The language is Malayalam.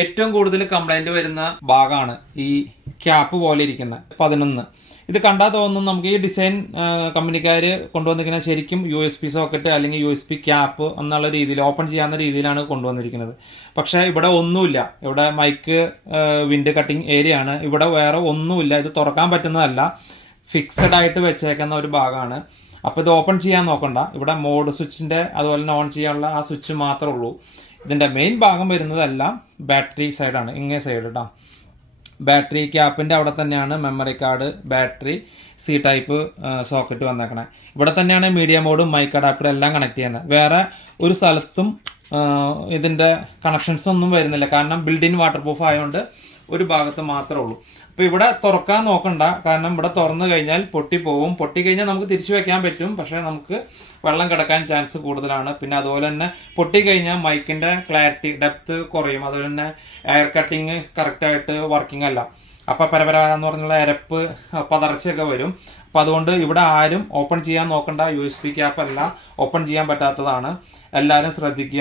ഏറ്റവും കൂടുതൽ കംപ്ലൈന്റ് വരുന്ന ഭാഗമാണ് ഈ ക്യാപ്പ് പോലെ ഇരിക്കുന്ന 11. ഇത് കണ്ടാൽ തോന്നുന്നു നമുക്ക് ഈ ഡിസൈൻ കമ്പനിക്കാർ കൊണ്ടുവന്നിരിക്കുന്ന ശരിക്കും USB സോക്കറ്റ് അല്ലെങ്കിൽ USB ക്യാപ്പ് എന്നുള്ള രീതിയിൽ ഓപ്പൺ ചെയ്യാവുന്ന രീതിയിലാണ് കൊണ്ടുവന്നിരിക്കുന്നത്. പക്ഷെ ഇവിടെ ഒന്നുമില്ല. ഇവിടെ മൈക്ക് വിൻഡ് കട്ടിങ് ഏരിയ ആണ്. ഇവിടെ വേറെ ഒന്നുമില്ല. ഇത് തുറക്കാൻ പറ്റുന്നതല്ല, ഫിക്സഡ് ആയിട്ട് വെച്ചേക്കുന്ന ഒരു ഭാഗമാണ്. അപ്പോൾ ഇത് ഓപ്പൺ ചെയ്യാൻ നോക്കണ്ട. ഇവിടെ മോഡ് സ്വിച്ചിന്റെ അതുപോലെ തന്നെ ഓൺ ചെയ്യാനുള്ള ആ സ്വിച്ച് മാത്രമേ ഉള്ളൂ. ഇതിന്റെ മെയിൻ ഭാഗം വരുന്നതെല്ലാം ബാറ്ററി സൈഡാണ്. ഇങ്ങേ സൈഡ് കേട്ടോ. ബാറ്ററി ക്യാപ്പിന്റെ അവിടെ തന്നെയാണ് memory card, battery, C type socket വന്നേക്കണേ. ഇവിടെ തന്നെയാണ് മീഡിയ മോഡും മൈക്ക് അഡാപ്റ്റർ എല്ലാം കണക്ട് ചെയ്യുന്നത്. വേറെ ഒരു സ്ഥലത്തും ഇതിന്റെ കണക്ഷൻസ് ഒന്നും വരുന്നില്ല. കാരണം ബിൽഡിൻ വാട്ടർ പ്രൂഫ് ആയതുകൊണ്ട് ഒരു ഭാഗത്ത് മാത്രമേ ഉള്ളൂ. അപ്പൊ ഇവിടെ തുറക്കാൻ നോക്കണ്ട. കാരണം ഇവിടെ തുറന്നു കഴിഞ്ഞാൽ പൊട്ടിപ്പോവും. പൊട്ടിക്കഴിഞ്ഞാൽ നമുക്ക് തിരിച്ചു വെക്കാൻ പറ്റും. പക്ഷെ നമുക്ക് വെള്ളം കിടക്കാൻ ചാൻസ് കൂടുതലാണ്. പിന്നെ അതുപോലെ തന്നെ പൊട്ടിക്കഴിഞ്ഞാൽ മൈക്കിന്റെ ക്ലാരിറ്റി, ഡെപ്ത് കുറയും. അതുപോലെ തന്നെ എയർ കട്ടിങ് കറക്റ്റായിട്ട് വർക്കിംഗ് അല്ല. അപ്പൊ പരപരാന്ന് പറഞ്ഞുള്ള എരപ്പ്, പതർച്ചയൊക്കെ വരും. അപ്പൊ അതുകൊണ്ട് ഇവിടെ ആരും ഓപ്പൺ ചെയ്യാൻ നോക്കണ്ട. USB ക്യാപ്പ് അല്ല, ഓപ്പൺ ചെയ്യാൻ പറ്റാത്തതാണ്. എല്ലാവരും ശ്രദ്ധിക്കുക.